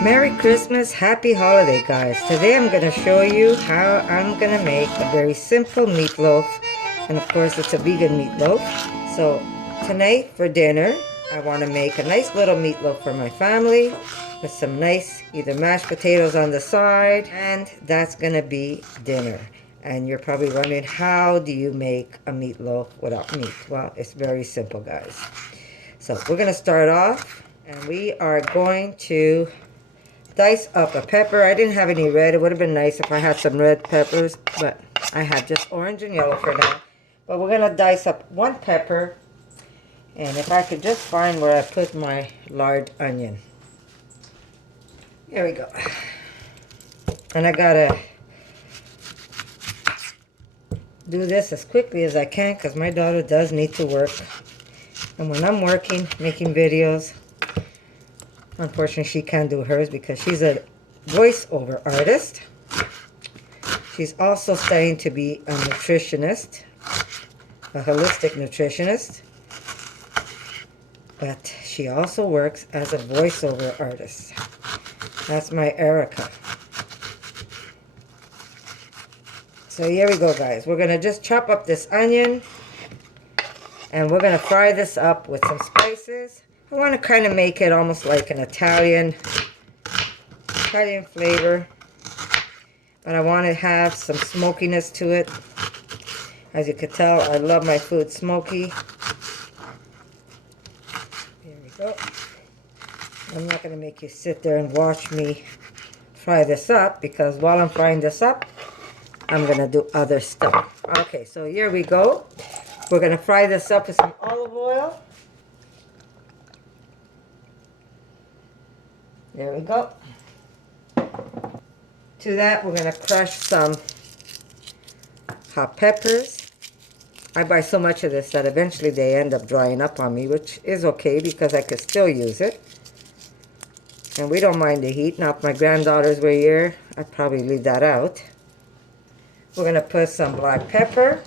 Merry Christmas, happy holiday guys. Today I'm going to show you how I'm going to make a very simple meatloaf. And of course it's a vegan meatloaf. So tonight for dinner I want to make a nice little meatloaf for my family with some nice either mashed potatoes on the side, and that's going to be dinner. And you're probably wondering, how do you make a meatloaf without meat? Well, it's very simple guys. So we're going to start off and we are going to dice up a pepper. I didn't have any red. It would have been nice if I had some red peppers, but I have just orange and yellow for now. But we're going to dice up one pepper, and if I could just find where I put my large onion. There we go. And I gotta do this as quickly as I can because my daughter does need to work. And when I'm working, making videos, unfortunately, she can't do hers because she's a voiceover artist. She's also studying to be a nutritionist, a holistic nutritionist. But she also works as a voiceover artist. That's my Erica. So here we go, guys. We're going to just chop up this onion. And we're going to fry this up with some spices. I want to kind of make it almost like an Italian flavor, but I want to have some smokiness to it. As you can tell, I love my food smoky. There we go. I'm not going to make you sit there and watch me fry this up, because while I'm frying this up, I'm going to do other stuff. Okay, so here we go. We're going to fry this up with some olive oil. There we go. To that, we're going to crush some hot peppers. I buy so much of this that eventually they end up drying up on me, which is okay because I could still use it. And we don't mind the heat. Now, if my granddaughters were here, I'd probably leave that out. We're going to put some black pepper.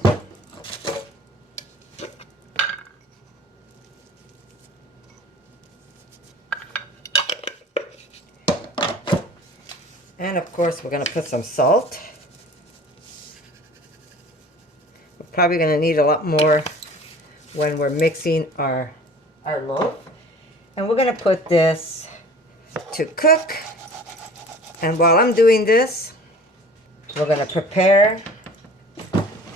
And of course, we're going to put some salt. We're probably going to need a lot more when we're mixing our loaf. And we're going to put this to cook. And while I'm doing this, we're going to prepare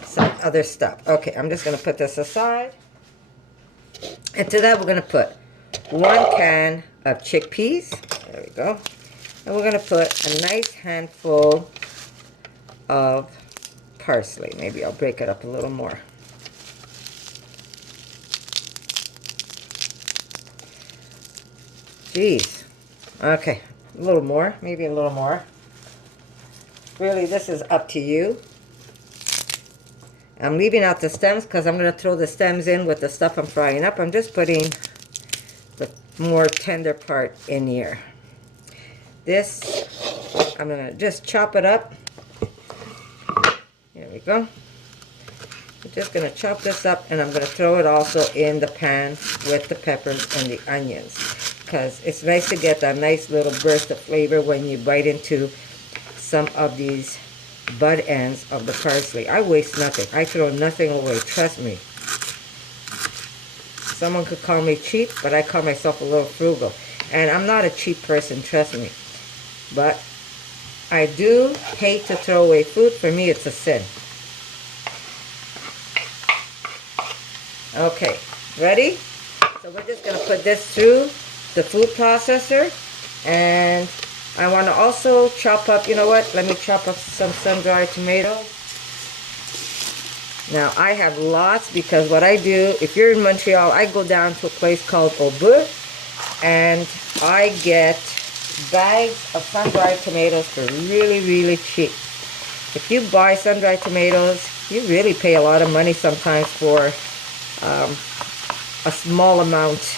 some other stuff. Okay, I'm just going to put this aside. And to that, we're going to put 1 can of chickpeas. There we go. And we're going to put a nice handful of parsley. Maybe I'll break it up a little more. Jeez. Okay, a little more. Maybe a little more. Really, this is up to you. I'm leaving out the stems because I'm going to throw the stems in with the stuff I'm frying up. I'm just putting the more tender part in here. This, I'm going to just chop it up. There we go. I'm just going to chop this up, and I'm going to throw it also in the pan with the peppers and the onions, because it's nice to get that nice little burst of flavor when you bite into some of these bud ends of the parsley. I waste nothing. I throw nothing away. Trust me. Someone could call me cheap, but I call myself a little frugal. And I'm not a cheap person, trust me. But I do hate to throw away food. For me, it's a sin. Okay, ready? So we're just going to put this through the food processor. And I want to also chop up, you know what? Let me chop up some sun-dried tomatoes. Now, I have lots because what I do, if you're in Montreal, I go down to a place called Bushwick, and I get bags of sun-dried tomatoes for really, really cheap. If you buy sun-dried tomatoes, you really pay a lot of money sometimes for a small amount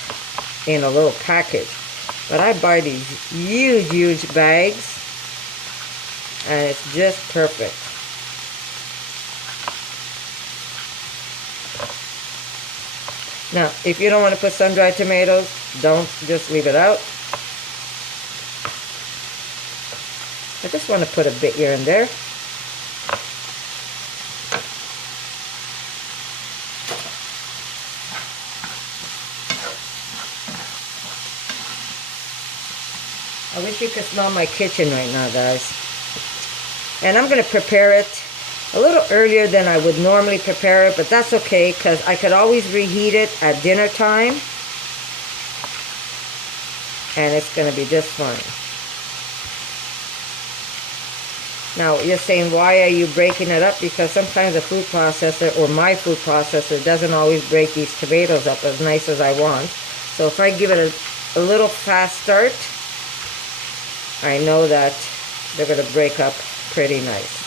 in a little package. But I buy these huge, huge bags, and it's just perfect. Now, if you don't want to put sun-dried tomatoes, don't, just leave it out. I just want to put a bit here and there. I wish you could smell my kitchen right now, guys. And I'm going to prepare it a little earlier than I would normally prepare it, but that's okay because I could always reheat it at dinner time. And it's going to be just fine. Now, you're saying, why are you breaking it up? Because sometimes the food processor, or my food processor, doesn't always break these tomatoes up as nice as I want. So if I give it a little fast start, I know that they're going to break up pretty nice.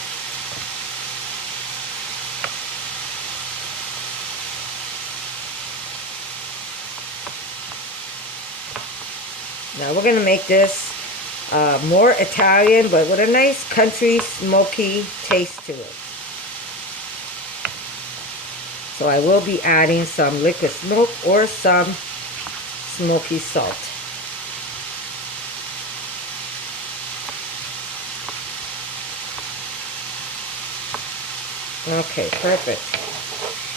Now we're going to make this more Italian, but with a nice country smoky taste to it. So I will be adding some liquid smoke or some smoky salt. Okay, perfect.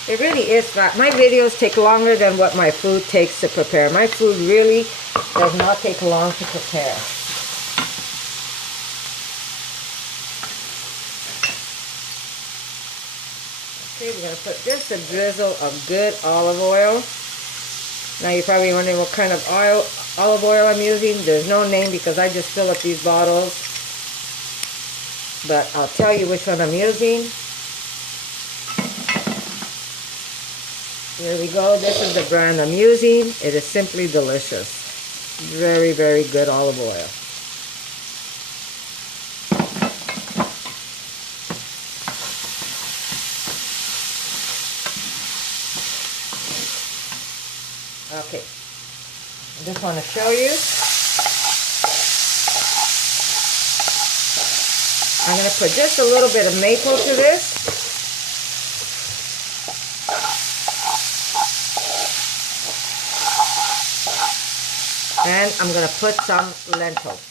It really is fast. My videos take longer than what my food takes to prepare. My food really does not take long to prepare. Okay, we're going to put just a drizzle of good olive oil. Now you're probably wondering what kind of olive oil I'm using. There's no name because I just fill up these bottles. But I'll tell you which one I'm using. There we go. This is the brand I'm using. It is simply delicious. Very, very good olive oil. Okay. I just want to show you. I'm going to put just a little bit of maple to this. And I'm going to put some lentils.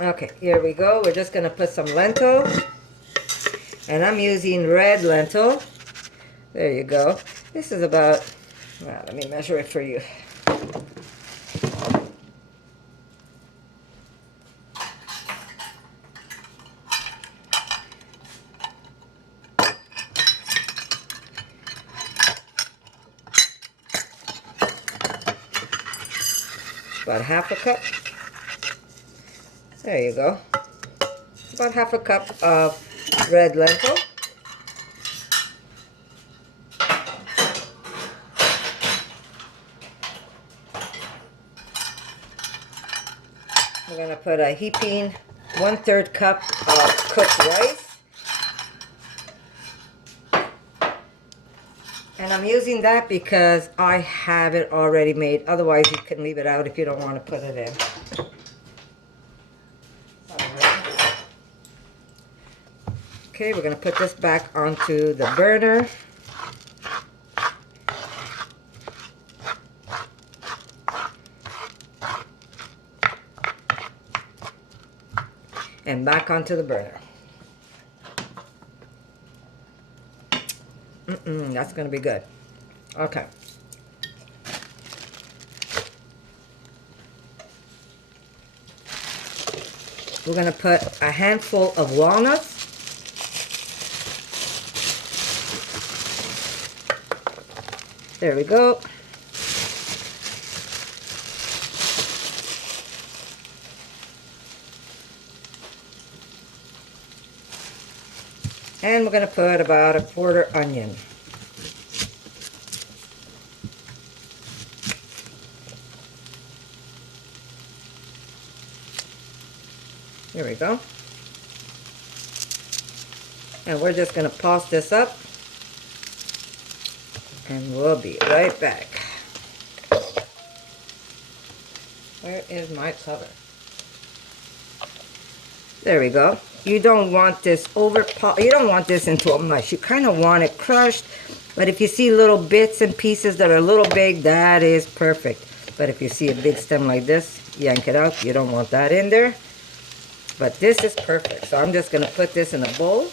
Okay, here we go. We're just going to put some lentils. And I'm using red lentil. There you go. This is about, well, let me measure it for you. About half a cup. There you go. About half a cup of red lentil. We're going to put a heaping 1/3 cup of cooked rice. And I'm using that because I have it already made. Otherwise, you can leave it out if you don't want to put it in. Okay, we're going to put this back onto the burner. And back onto the burner. That's going to be good. Okay. We're going to put a handful of walnuts. There we go. And we're going to put about a 1/4 onion. There we go. And we're just going to pulse this up. And we'll be right back. Where is my cover? There we go. You don't want this you don't want this into a mush. You kind of want it crushed. But if you see little bits and pieces that are a little big, that is perfect. But if you see a big stem like this, yank it out. You don't want that in there. But this is perfect. So I'm just going to put this in a bowl.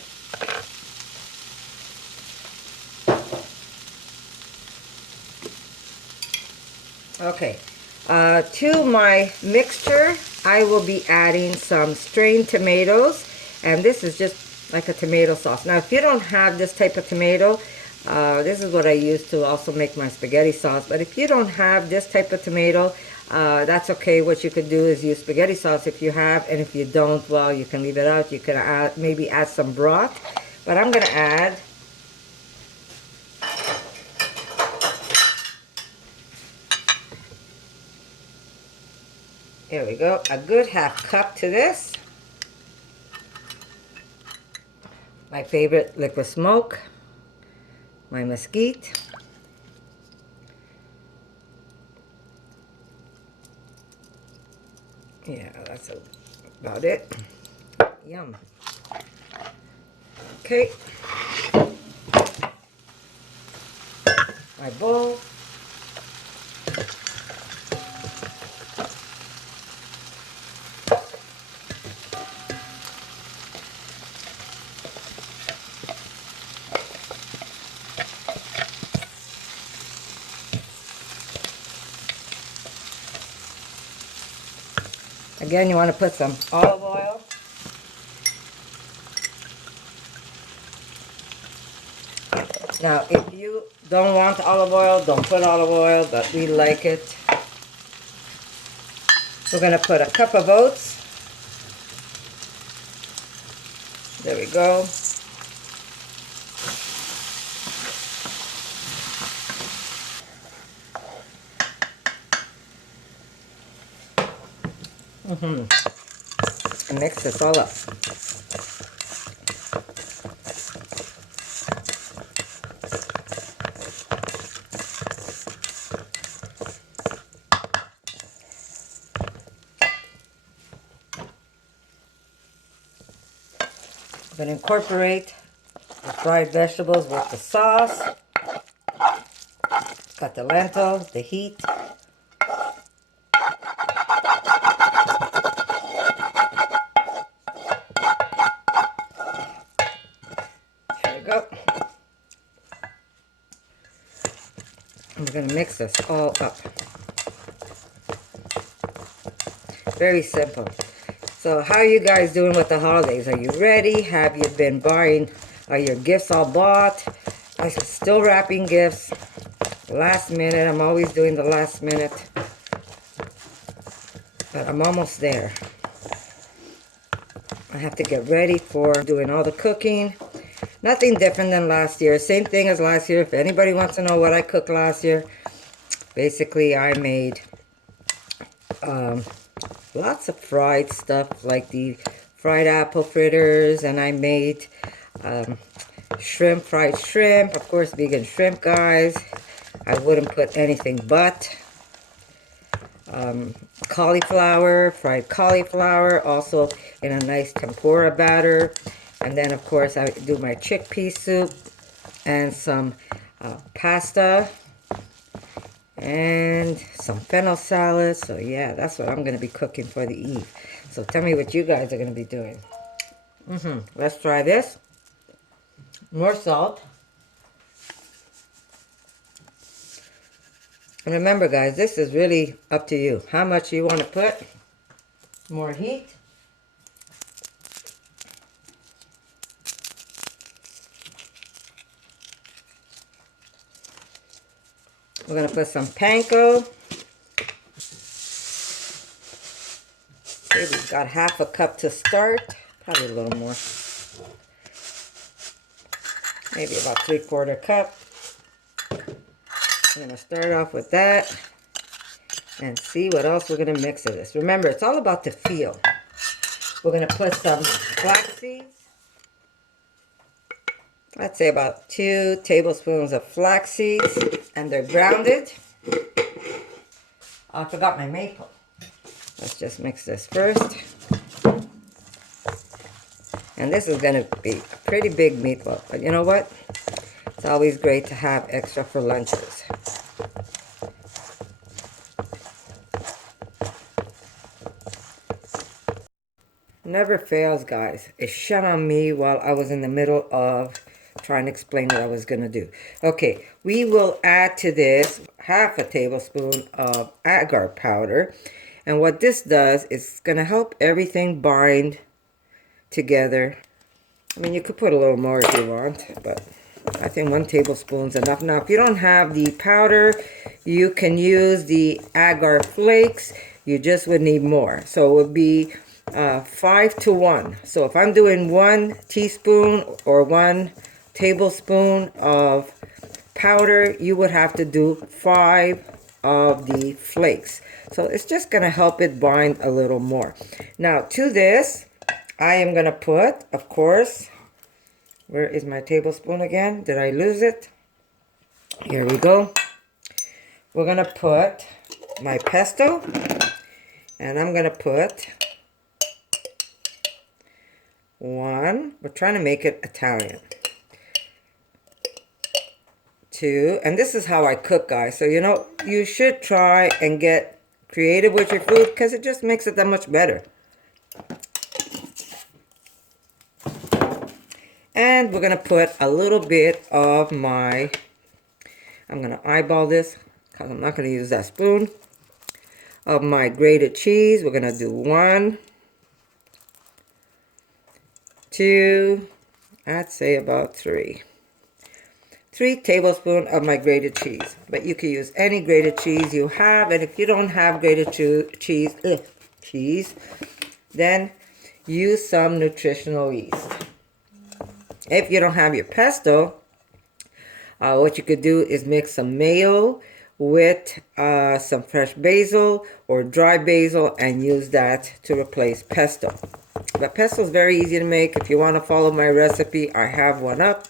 Okay. To my mixture, I will be adding some strained tomatoes. And this is just like a tomato sauce. Now, if you don't have this type of tomato, this is what I use to also make my spaghetti sauce. But if you don't have this type of tomato, that's okay. What you could do is use spaghetti sauce if you have, and if you don't, well, you can leave it out. You can add, maybe add some broth. But I'm going to add there we go, a good half cup to this. My favorite liquid smoke, my mesquite. Yeah, that's about it. Yum. Okay. My bowl. Again, you want to put some olive oil. Now, if you don't want olive oil, don't put olive oil, but we like it. We're going to put a cup of oats. There we go. And mix this all up. I'm going to incorporate the fried vegetables with the sauce. Got the lentil, the heat. There we go. And we're going to mix this all up. Very simple. So how are you guys doing with the holidays? Are you ready? Have you been buying? Are your gifts all bought? I'm still wrapping gifts. Last minute. I'm always doing the last minute. But I'm almost there. I have to get ready for doing all the cooking. Nothing different than last year. Same thing as last year. If anybody wants to know what I cooked last year, basically I made lots of fried stuff, like the fried apple fritters, and I made shrimp, fried shrimp, of course vegan shrimp, guys. I wouldn't put anything but cauliflower, fried cauliflower, also in a nice tempura batter. And then of course I do my chickpea soup and some pasta and some fennel salad. So yeah, that's what I'm going to be cooking for the eve. So tell me what you guys are going to be doing. Let's try this. More salt. And remember guys, this is really up to you. How much you want to put. More heat. We're going to put some panko. Okay, we've got half a cup to start. Probably a little more. Maybe about 3/4 cup. I'm going to start off with that and see what else we're going to mix of this. Remember, it's all about the feel. We're going to put some flax seeds. I'd say about 2 tablespoons of flax seeds, and they're grounded. Oh, I forgot my maple. Let's just mix this first. And this is going to be a pretty big meatloaf, but you know what? It's always great to have extra for lunches. never fails, guys. It shut on me while I was in the middle of trying to explain what I was going to do. Okay, we will add to this half a tablespoon of agar powder. And what this does is it's going to help everything bind together. I mean, you could put a little more if you want, but I think 1 tablespoon is enough. Now, if you don't have the powder, you can use the agar flakes. You just would need more. So it would be 5 to 1. So if I'm doing 1 teaspoon or 1 tablespoon of powder, you would have to do 5 of the flakes. So it's just going to help it bind a little more. Now, to this, I am going to put, of course, where is my tablespoon again? Did I lose it? Here we go. We're going to put my pesto, and I'm going to put 1. We're trying to make it Italian. 2, and this is how I cook, guys. So, you know, you should try and get creative with your food because it just makes it that much better. And we're going to put a little bit of my, I'm going to eyeball this because I'm not going to use that spoon, of my grated cheese. We're going to do 1, 2, I'd say about 3. 3 tablespoons of my grated cheese. But you can use any grated cheese you have. And if you don't have grated cheese, then use some nutritional yeast. If you don't have your pesto, what you could do is mix some mayo with some fresh basil or dry basil and use that to replace pesto. But pesto is very easy to make. If you want to follow my recipe, I have one up.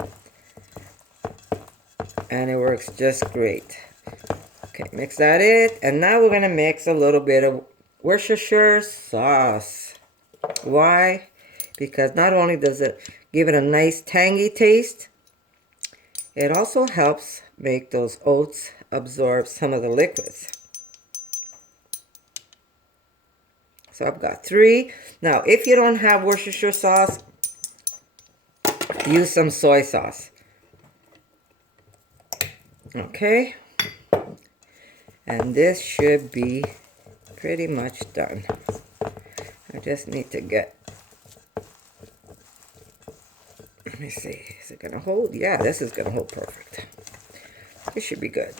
And it works just great. Okay, mix that in. And now we're going to mix a little bit of Worcestershire sauce. Why? Because not only does it give it a nice tangy taste, it also helps make those oats absorb some of the liquids. So I've got 3. Now, if you don't have Worcestershire sauce, use some soy sauce. Okay. And this should be pretty much done. I just need to get, let me see, is it going to hold? Yeah, this is going to hold perfect. This should be good.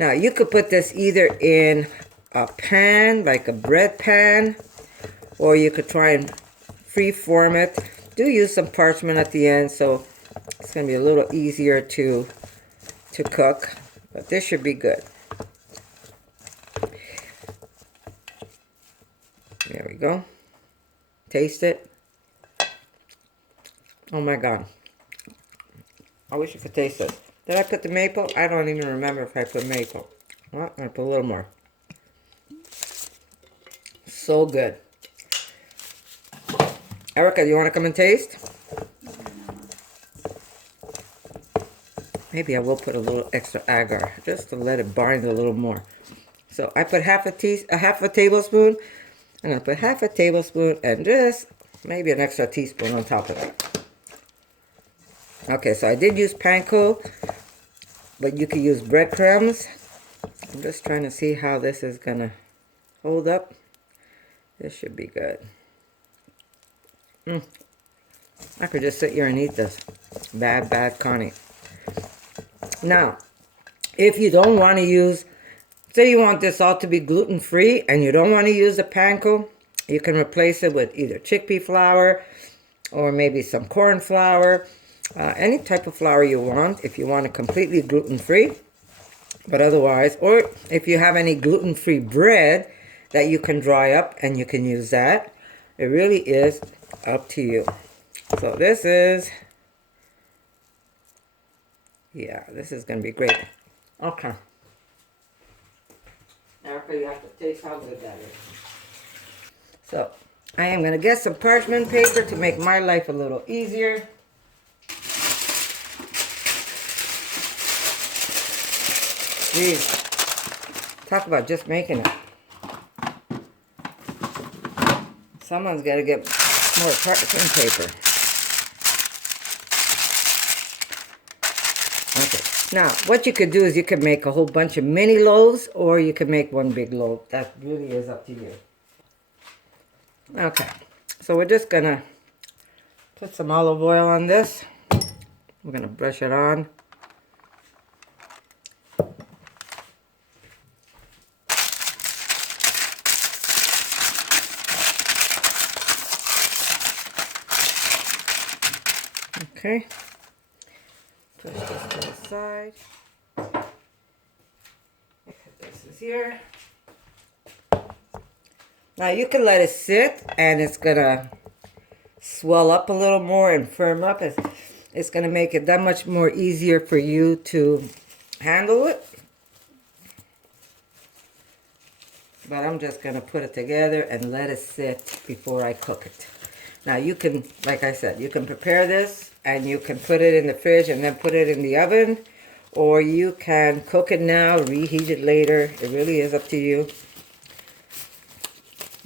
Now, you could put this either in a pan, like a bread pan, or you could try and free-form it. Do use some parchment at the end, so it's going to be a little easier to cook, but this should be good. There we go. Taste it. Oh my God. I wish you could taste it. Did I put the maple? I don't even remember if I put maple. Well, I'm going to put a little more. So good. Erica, do you want to come and taste? Maybe I will put a little extra agar just to let it bind a little more. So I put half a tablespoon. I'm going to put half a tablespoon and just maybe an extra teaspoon on top of that. Okay, so I did use panko, but you could use breadcrumbs. I'm just trying to see how this is going to hold up. This should be good. I could just sit here and eat this. Bad Connie. Now, if you don't want to use, say you want this all to be gluten-free and you don't want to use the panko, you can replace it with either chickpea flour or maybe some corn flour, any type of flour you want if you want it completely gluten-free. But otherwise, or if you have any gluten-free bread that you can dry up and you can use that, it really is up to you. So this is, yeah, this is going to be great. Okay. Erica, you have to taste how good that is. So, I am going to get some parchment paper to make my life a little easier. Jeez. Talk about just making it. Someone's got to get more parchment paper. Okay. Now, what you could do is you could make a whole bunch of mini loaves, or you could make one big loaf. That really is up to you. Okay. So we're just going to put some olive oil on this. We're going to brush it on. Okay. Push this to the side. This is here. Now you can let it sit and it's gonna swell up a little more and firm up. It's gonna make it that much more easier for you to handle it. But I'm just gonna put it together and let it sit before I cook it. Now you can, like I said, you can prepare this and you can put it in the fridge and then put it in the oven, or you can cook it now, reheat it later. It really is up to you.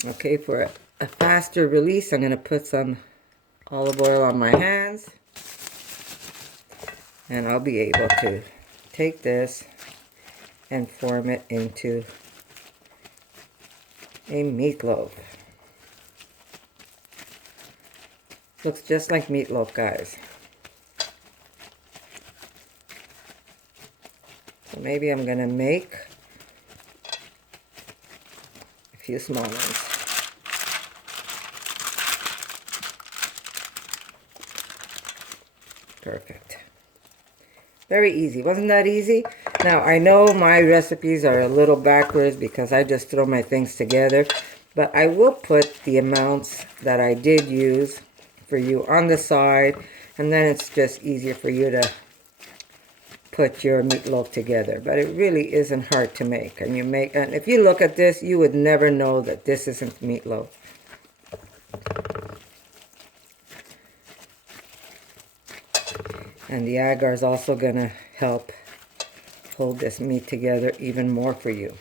Okay, for a faster release, I'm going to put some olive oil on my hands. And I'll be able to take this and form it into a meatloaf. Looks just like meatloaf, guys. So maybe I'm going to make a few small ones. Perfect. Very easy. Wasn't that easy? Now, I know my recipes are a little backwards because I just throw my things together, but I will put the amounts that I did use for you on the side, and then it's just easier for you to put your meatloaf together. But it really isn't hard to make, and if you look at this, you would never know that this isn't meatloaf. And the agar is also going to help hold this meat together even more for you.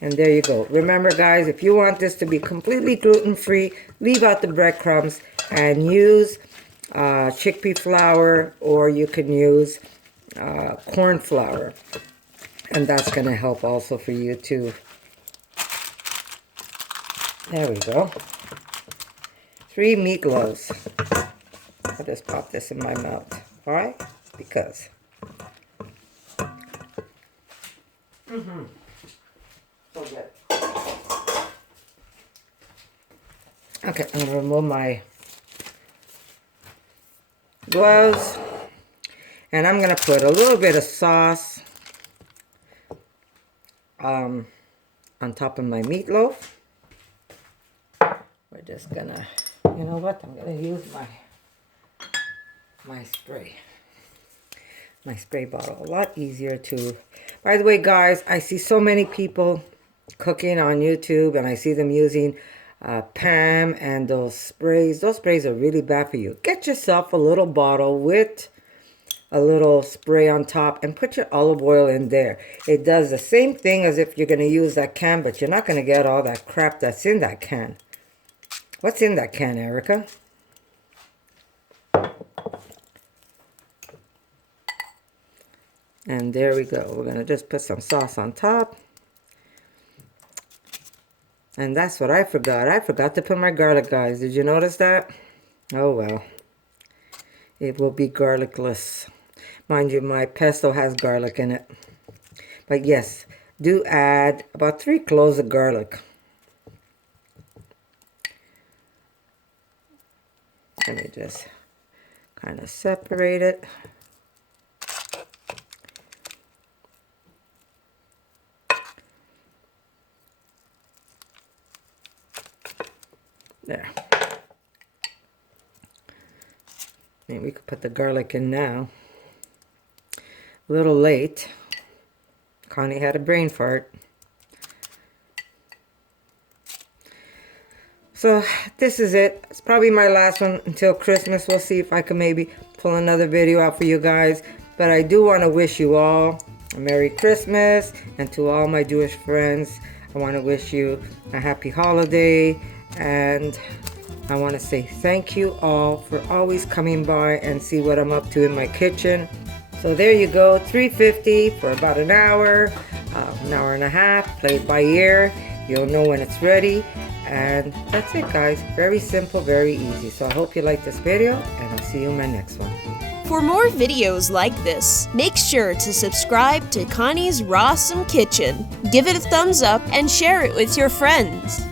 And there you go. Remember, guys, if you want this to be completely gluten-free, leave out the breadcrumbs and use chickpea flour, or you can use corn flour. And that's going to help also for you too. There we go. 3 meatloaves. I'll just pop this in my mouth. Alright? Because. So good. Okay, I'm going to remove my gloves. And I'm going to put a little bit of sauce on top of my meatloaf. We're just going to, you know what, I'm going to use my spray. My spray bottle. A lot easier to... By the way, guys, I see so many people cooking on YouTube, and I see them using Pam and those sprays. Those sprays are really bad for you. Get yourself a little bottle with a little spray on top and put your olive oil in there. It does the same thing as if you're going to use that can, but you're not going to get all that crap that's in that can. What's in that can, Erica? And there we go. We're going to just put some sauce on top. And that's what I forgot. I forgot to put my garlic, guys. Did you notice that? Oh, well. It will be garlicless. Mind you, my pesto has garlic in it. But yes, do add about 3 cloves of garlic. Let me just kind of separate it. There. And we could put the garlic in now. A little late. Connie had a brain fart. So this is it. It's probably my last one until Christmas. We'll see if I can maybe pull another video out for you guys. But I do want to wish you all a Merry Christmas, and to all my Jewish friends, I want to wish you a happy holiday, and I want to say thank you all for always coming by and see what I'm up to in my kitchen. So there you go, $3.50 for about an hour and a half, play it by ear. You'll know when it's ready. And that's it, guys. Very simple, very easy. So I hope you like this video, and I'll see you in my next one. For more videos like this, make sure to subscribe to Connie's RAWsome Kitchen. Give it a thumbs up and share it with your friends.